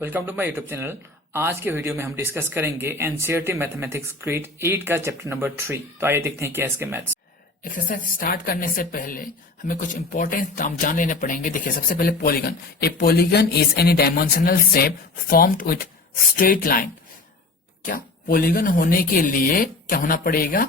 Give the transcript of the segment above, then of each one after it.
Welcome to my YouTube channel. आज के video में हम डिस्कस करेंगे एनसीईआरटी मैथमेटिक्स ग्रेड 8 का चैप्टर नंबर 3। तो आइए देखते हैं क्या इसके मैथ्स। एक्सरसाइज स्टार्ट करने से पहले हमें कुछ इंपॉर्टेंट टर्म जान लेने पड़ेंगे। देखिए, सबसे पहले polygon. A polygon is any dimensional shape formed with straight line. क्या पॉलीगन होने के लिए क्या होना पड़ेगा?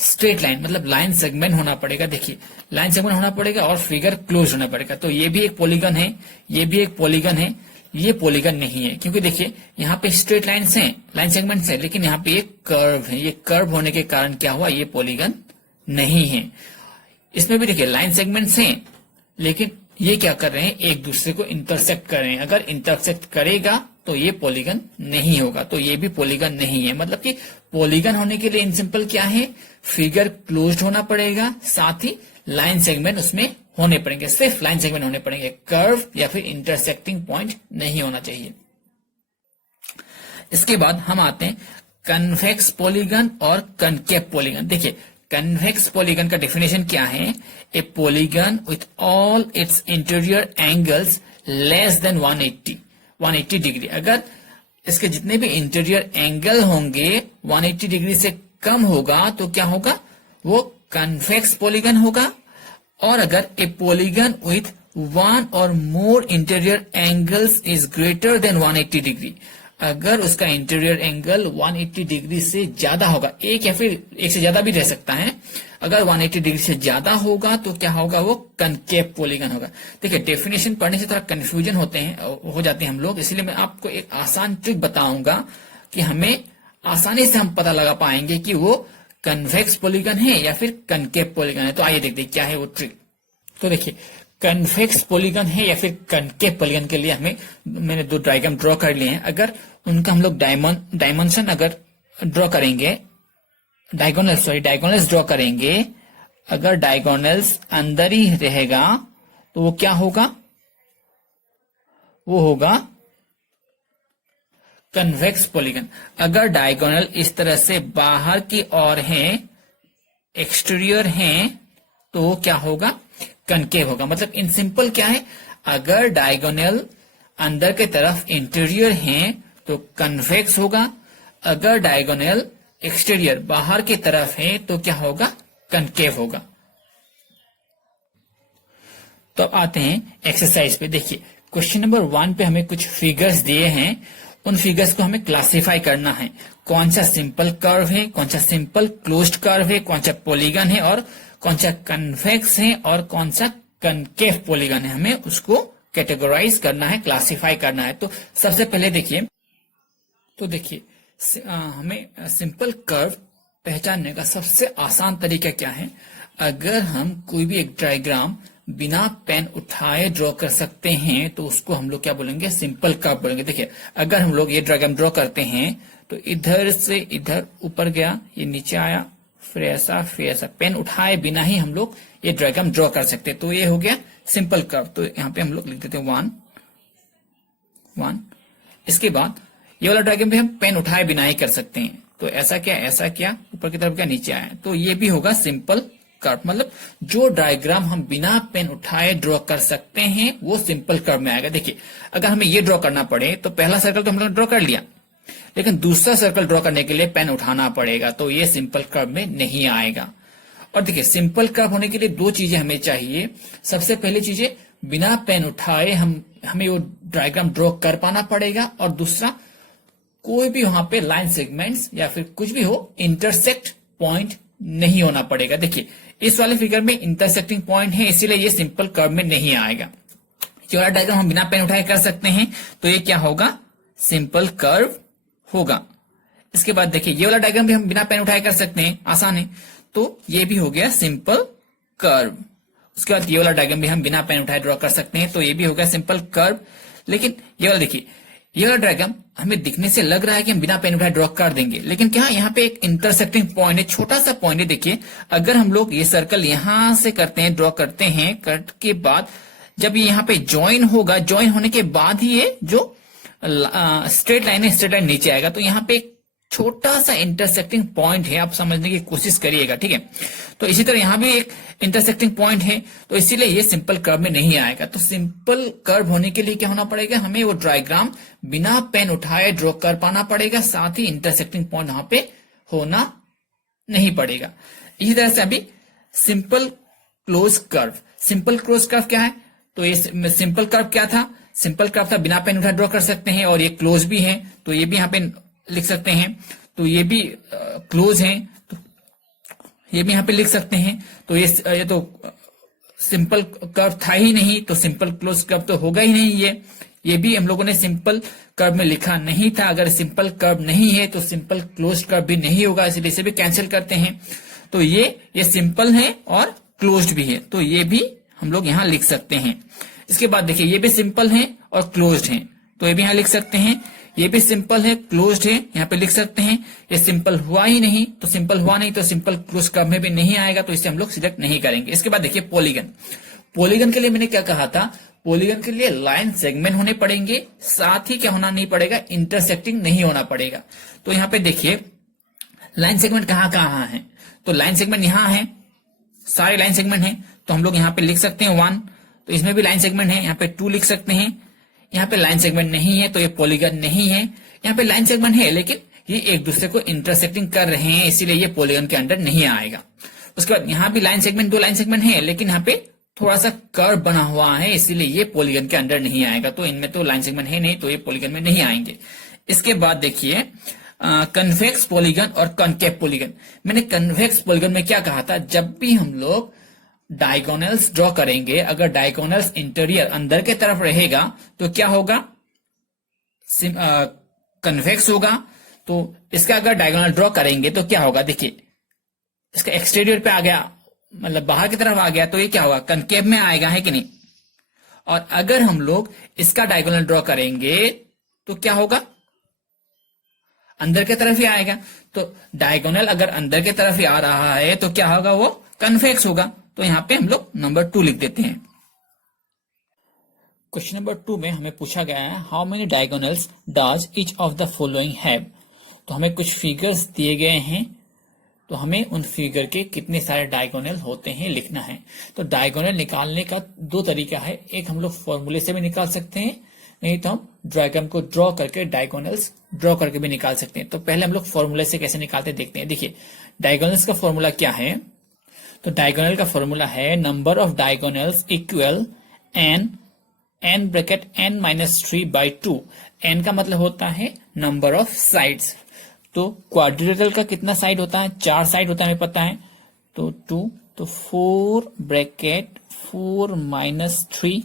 स्ट्रेट लाइन, मतलब लाइन सेगमेंट होना पड़ेगा। देखिए, लाइन सेगमेंट होना पड़ेगा और फिगर क्लोज होना पड़ेगा। तो ये भी एक पॉलीगन है, ये भी एक पॉलीगन है, ये पॉलीगन नहीं है, क्योंकि देखिए यहाँ पे स्ट्रेट लाइन्स हैं, लाइन सेगमेंट्स हैं, लेकिन यहाँ पे एक कर्व है। ये कर्व होने के कारण क्या हुआ? ये पॉलीगन नहीं है। इसमें भी देखिए लाइन सेगमेंट्स हैं, लेकिन ये क्या कर रहे हैं? एक दूसरे को इंटरसेक्ट कर रहे हैं। अगर इंटरसेक्ट करेगा तो ये पॉलीगन नहीं होगा, तो ये भी पॉलीगन नहीं है। मतलब कि पॉलीगन होने के लिए इन सिंपल क्या है? फिगर क्लोज्ड होना पड़ेगा, साथ ही लाइन सेगमेंट उसमें होने पड़ेंगे, सिर्फ लाइन सेगमेंट होने पड़ेंगे, कर्व या फिर इंटरसेक्टिंग पॉइंट नहीं होना चाहिए। इसके बाद हम आते हैं कन्वेक्स पॉलीगन और कनकेव पॉलीगन। देखिए, कन्वेक्स पॉलीगन का डेफिनेशन क्या है? ए polygon with all it's interior angles less than 180 degree. अगर इसके जितने भी इंटीरियर एंगल होंगे 180 डिग्री से कम होगा तो क्या होगा? वो कन्वेक्स पॉलीगन होगा। और अगर ए polygon with one or more interior angles is greater than 180 degree, अगर उसका इंटीरियर एंगल 180 डिग्री से ज्यादा होगा, एक या फिर एक से ज्यादा भी रह सकता है, अगर 180 डिग्री से ज्यादा होगा तो क्या होगा? वो कनकेव पॉलीगन होगा। देखिए, डेफिनेशन पढ़ने से थोड़ा कंफ्यूजन हो जाते हैं हम लोग, इसलिए मैं आपको एक आसान ट्रिक बताऊंगा कि हमें आसानी से हम पता लगा पाएंगे कि वो कन्वेक्स पॉलीगन है या फिर कनकेव पॉलीगन है। तो आइए देखते हैं क्या है वो ट्रिक। तो देखिए, कन्वेक्स पॉलीगन है या फिर कनकेव पॉलीगन के लिए मैंने दो डायग्राम ड्रॉ कर लिए हैं। अगर उनका हम लोग डायमेंशन अगर ड्रॉ करेंगे, डायगोनल्स ड्रॉ करेंगे, अगर डायगोनल्स अंदर ही रहेगा तो वो क्या होगा? वो होगा कन्वेक्स पॉलीगन। अगर डायगोनल इस तरह से बाहर की ओर है, एक्सटीरियर है, तो क्या होगा? कनकेव होगा। मतलब इन सिंपल क्या है? अगर डायगोनल अंदर की तरफ इंटीरियर है तो कन्वेक्स होगा, अगर डायगोनल एक्सटीरियर बाहर की तरफ है तो क्या होगा? कनकेव होगा। तो अब आते हैं एक्सरसाइज पे। देखिए, क्वेश्चन नंबर 1 पे हमें कुछ फिगर्स दिए हैं, उन फिगर्स को हमें क्लासिफाई करना है। कौन सा सिंपल कर्व है, कौन सा सिंपल क्लोज्ड कर्व है, कौन सा पॉलीगन है और कौन सा कन्वेक्स है और कौन सा कनकेव पॉलीगन है। हमें उसको कैटेगराइज करना है, क्लासिफाई करना है। तो सबसे पहले देखिए, हमें सिंपल कर्व पहचानने का सबसे आसान तरीका क्या है? अगर हम कोई भी एक डायग्राम बिना पेन उठाए ड्रॉ कर सकते हैं तो उसको हम लोग क्या बोलेंगे? सिंपल कर्व बोलेंगे। देखिए, अगर हम लोग ये डायग्राम ड्रॉ करते हैं तो इधर से इधर ऊपर गया, ये नीचे आया, फिर ऐसा, पेन उठाए बिना ही हम लोग ये डायग्राम ड्रॉ कर सकते हैं। तो ये हो गया सिंपल कर्व। तो यहाँ पे हम लोग लिख देते हैं 1। इसके बाद ये वाला डायग्राम भी हम पेन उठाए बिना ही कर सकते हैं। तो ऐसा क्या, ऊपर की तरफ क्या, नीचे आया, तो ये भी होगा सिंपल कर्व। मतलब जो डायग्राम हम बिना पेन उठाए ड्रॉ कर सकते हैं वो सिंपल कर्व में आएगा। देखिए, अगर हमें ये ड्रॉ करना पड़े तो पहला सर्कल तो हम लोग ड्रॉ कर लिया, लेकिन दूसरा सर्कल ड्रॉ करने के लिए पेन उठाना पड़ेगा, तो ये सिंपल कर्व में नहीं आएगा। और देखिए, सिंपल कर्व होने के लिए दो चीजें हमें चाहिए। सबसे पहली चीजें, बिना पेन उठाए हमें वो डायग्राम ड्रॉ कर पाना पड़ेगा, और दूसरा, कोई भी वहां पे लाइन सेगमेंट्स या फिर कुछ भी हो, इंटरसेक्ट पॉइंट नहीं होना पड़ेगा। देखिए, इस वाले फिगर में इंटरसेक्टिंग पॉइंट है, इसीलिए ये सिंपल कर्व में नहीं आएगा। ये वाला डायग्राम हम बिना पेन उठाए कर सकते हैं, तो ये क्या होगा? सिंपल कर्व होगा। इसके बाद देखिए, ये वाला डायग्राम भी हम बिना पेन उठाए कर सकते हैं, आसान है, तो ये भी हो गया सिंपल कर्व। उसके बाद ये वाला डायग्राम भी हम बिना पेन उठाए ड्रॉ कर सकते हैं, तो ये भी हो गया सिंपल कर्व। लेकिन ये वाला देखिए, ये वाला डायग्राम हमें दिखने से लग रहा है कि हम बिना पेन उठाए ड्रॉ कर देंगे, लेकिन क्या यहाँ पे एक इंटरसेक्टिंग पॉइंट है, छोटा सा पॉइंट है। देखिए, अगर हम लोग ये सर्कल यहां से करते हैं, ड्रॉ करते हैं, कट के बाद जब ये यहाँ पे ज्वाइन होगा, ज्वाइन होने के बाद ही ये जो स्ट्रेट लाइन है, स्ट्रेट लाइन नीचे आएगा, तो यहाँ पे एक छोटा सा इंटरसेक्टिंग पॉइंट है, आप समझने की कोशिश करिएगा, ठीक है। तो इसी तरह यहां भी एक इंटरसेक्टिंग पॉइंट है, तो इसीलिए ये सिंपल कर्व में नहीं आएगा। तो सिंपल कर्व होने के लिए क्या होना पड़ेगा, हमें वो डायग्राम बिना पेन उठाए ड्रॉ कर पाना पड़ेगा, साथ ही इंटरसेक्टिंग पॉइंट वहां पे होना नहीं पड़ेगा। इसी तरह से अभी simple close curve, simple close curve क्या है, तो ये सिंपल कर्व क्या था, सिंपल कर्व था बिना पेन उठाए ड्रॉ कर सकते हैं, और ये क्लोज भी है, तो ये भी यहाँ पे लिख सकते हैं, तो ये भी क्लोज है, तो ये भी यहाँ पे लिख सकते हैं। तो ये तो सिंपल कर्व था ही नहीं, तो सिंपल क्लोज कर्व तो होगा ही नहीं। ये भी हम लोगों ने सिंपल कर्व में लिखा नहीं था, अगर सिंपल कर्व नहीं है तो सिंपल क्लोज कर्व भी नहीं होगा, इसलिए इसे भी कैंसिल करते हैं। तो ये सिंपल है और क्लोज्ड भी है, तो ये भी हम लोग यहां लिख सकते हैं। इसके बाद देखिए ये भी सिंपल है और क्लोज्ड है, तो ये भी यहां लिख सकते हैं। ये भी सिंपल है, क्लोज्ड है, यहाँ पे लिख सकते हैं। ये सिंपल हुआ ही नहीं, तो सिंपल हुआ नहीं तो सिंपल क्लोज कर्व में भी नहीं आएगा, तो इसे हम लोग सिलेक्ट नहीं करेंगे। इसके बाद देखिए पॉलीगन, पॉलीगन के लिए मैंने क्या कहा था, पॉलीगन के लिए लाइन सेगमेंट होने पड़ेंगे, साथ ही क्या होना नहीं पड़ेगा, इंटरसेक्टिंग नहीं होना पड़ेगा। तो यहाँ पे देखिए लाइन सेगमेंट कहाँ कहाँ है, तो लाइन सेगमेंट यहाँ है, सारे लाइन सेगमेंट है, तो हम लोग यहाँ पे लिख सकते हैं 1, तो इसमें भी लाइन सेगमेंट है, यहाँ पे 2 लिख सकते हैं। यहाँ पे लाइन सेगमेंट नहीं है तो ये पॉलीगन नहीं है। यहाँ पे लाइन सेगमेंट है लेकिन ये एक दूसरे को इंटरसेक्टिंग कर रहे हैं, इसीलिए ये पॉलीगन के अंडर नहीं आएगा। उसके बाद यहाँ भी लाइन सेगमेंट, 2 लाइन सेगमेंट है, लेकिन यहाँ पे थोड़ा सा कर्व बना हुआ है, इसीलिए ये पॉलीगन के अंडर नहीं आएगा। तो इनमें तो लाइन सेगमेंट है नहीं, तो ये पॉलीगन में नहीं आएंगे। इसके बाद देखिए कन्वेक्स पॉलीगन और कॉनकेव पॉलीगन। मैंने कन्वेक्स पॉलीगन में क्या कहा था, जब भी हम लोग डायगोनल्स ड्रॉ करेंगे, अगर डायगोनल्स इंटीरियर अंदर के तरफ रहेगा तो क्या होगा, कन्वेक्स होगा। तो इसका अगर डायगोनल ड्रॉ करेंगे तो क्या होगा, देखिए इसका एक्सटीरियर पे आ गया, मतलब बाहर की तरफ आ गया, तो ये क्या होगा, कनकेव में आएगा, है कि नहीं। और अगर हम लोग इसका डायगोनल ड्रॉ करेंगे तो क्या होगा, अंदर की तरफ ही आएगा। तो डायगोनल अगर अंदर की तरफ ही आ रहा है तो क्या होगा, वो कन्वेक्स होगा। तो यहां पे हम लोग नंबर 2 लिख देते हैं। क्वेश्चन नंबर 2 में हमें पूछा गया है, how many diagonals does each of the following have. तो हमें कुछ फिगर्स दिए गए हैं, तो हमें उन फिगर के कितने सारे डायगोनल होते हैं लिखना है। तो डायगोनल निकालने का 2 तरीका है, एक हम लोग फॉर्मूले से भी निकाल सकते हैं, नहीं तो हम डायग्राम को ड्रॉ करके डायगोनल्स ड्रॉ करके भी निकाल सकते हैं। तो पहले हम लोग फॉर्मूले से कैसे निकालते हैं देखते हैं। देखिए डायगोनल्स का फॉर्मूला क्या है, तो डायगोनल का फॉर्मूला है number of diagonals equal n bracket n minus 3/2। n का मतलब होता है नंबर ऑफ साइड्स। तो क्वाड्रिलेटरल का कितना साइड होता है, 4 साइड होता है, हमें पता है। तो 2, तो 4 ब्रैकेट 4 माइनस 3।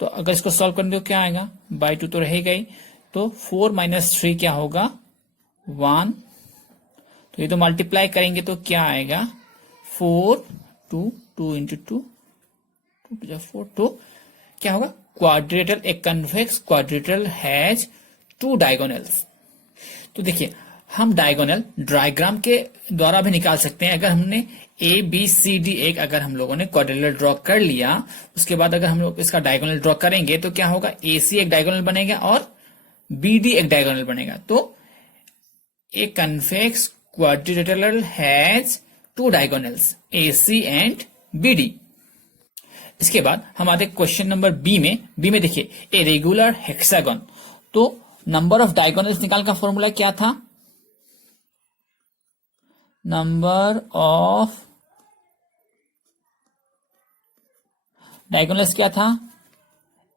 तो अगर इसको सॉल्व करेंगे तो क्या आएगा, बाई 2 तो रहेगा ही। तो 4 माइनस 3 क्या होगा, 1। तो ये तो मल्टीप्लाई करेंगे तो क्या आएगा, 4 2 इंटू 2 4 2 क्या होगा, क्वाड्रिलेटरल, एक कन्वेक्स क्वाड्रिलेटरल हैज 2 डायगोनल्स। तो देखिए हम डायगोनल डायग्राम के द्वारा भी निकाल सकते हैं। अगर हमने ABCD एक अगर हम लोगों ने क्वाड्रिलेटरल ड्रॉ कर लिया, उसके बाद अगर हम लोग इसका डायगोनल ड्रॉ करेंगे तो क्या होगा, AC एक डायगोनल बनेगा और BD एक डायगोनल बनेगा। तो a convex quadrilateral has 2 diagonals AC and BD। इसके बाद हम आते क्वेश्चन नंबर बी में देखिए ए रेगुलर हेक्सागन। तो नंबर ऑफ डायगोनल्स निकाल का फॉर्मूला क्या था, नंबर ऑफ डायगोनल्स क्या था,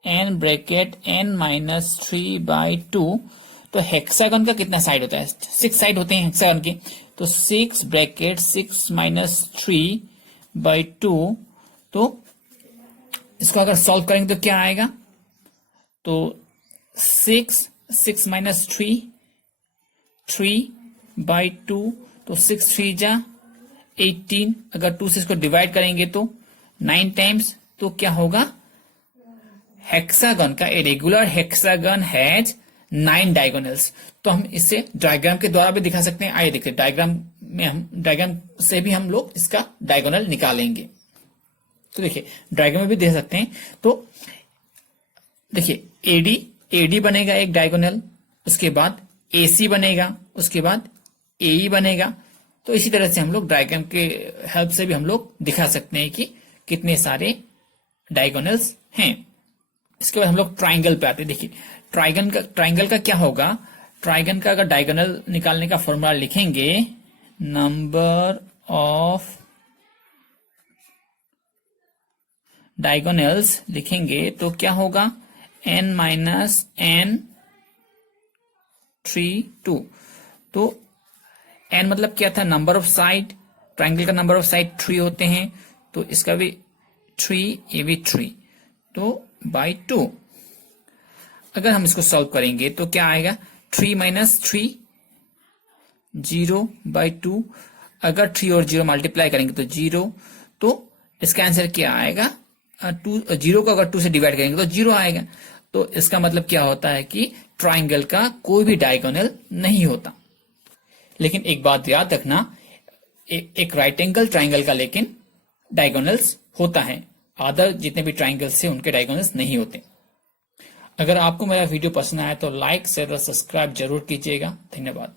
n ब्रैकेट n माइनस 3/2। तो हेक्सागन का कितना साइड होता है, 6 साइड होते हैं हेक्सागन के। तो 6 ब्रैकेट 6 माइनस 3/2। तो इसको अगर सॉल्व करेंगे तो क्या आएगा, तो 6 माइनस 3/2। तो 6 3 जा 18, अगर 2 से इसको डिवाइड करेंगे तो 9 टाइम्स। तो क्या होगा, हेक्सागन का a regular hexagon has 9 diagonals. तो हम इसे डायग्राम के द्वारा भी दिखा सकते हैं। आइए देखिए डायग्राम से भी हम लोग इसका डायगोनल निकालेंगे। तो देखिए डायग्राम में भी दे सकते हैं। तो देखिए AD बनेगा एक डायगोनल, उसके बाद AC बनेगा, उसके बाद AE बनेगा। तो इसी तरह से हम लोग डायग्राम के हेल्प से भी हम लोग दिखा सकते हैं कि कितने सारे डायगोनल्स हैं। इसके बाद हम लोग ट्राइंगल पे आते हैं। देखिए ट्राइंगल का क्या होगा, ट्राइंगल का अगर डायगोनल निकालने का फॉर्मूला लिखेंगे, नंबर ऑफ डायगोनल्स लिखेंगे तो क्या होगा, n माइनस n 3 2। तो n मतलब क्या था, नंबर ऑफ साइड, ट्राइंगल का नंबर ऑफ साइड 3 होते हैं, तो इसका भी 3, ये भी 3, तो बाई 2। अगर हम इसको सॉल्व करेंगे तो क्या आएगा, 3 माइनस 3 0 बाई 2। अगर 3 और 0 मल्टीप्लाई करेंगे तो 0, तो इसका आंसर क्या आएगा, 0 को अगर 2 से डिवाइड करेंगे तो 0 आएगा। तो इसका मतलब क्या होता है कि ट्राइंगल का कोई भी डायगोनल नहीं होता। लेकिन एक बात याद रखना, एक राइट एंगल ट्राइंगल का लेकिन डायगोनल्स होता है, अदर जितने भी ट्राइंगल्स से उनके डायगोनल्स नहीं होते। अगर आपको मेरा वीडियो पसंद आया तो लाइक शेयर और सब्सक्राइब जरूर कीजिएगा। धन्यवाद।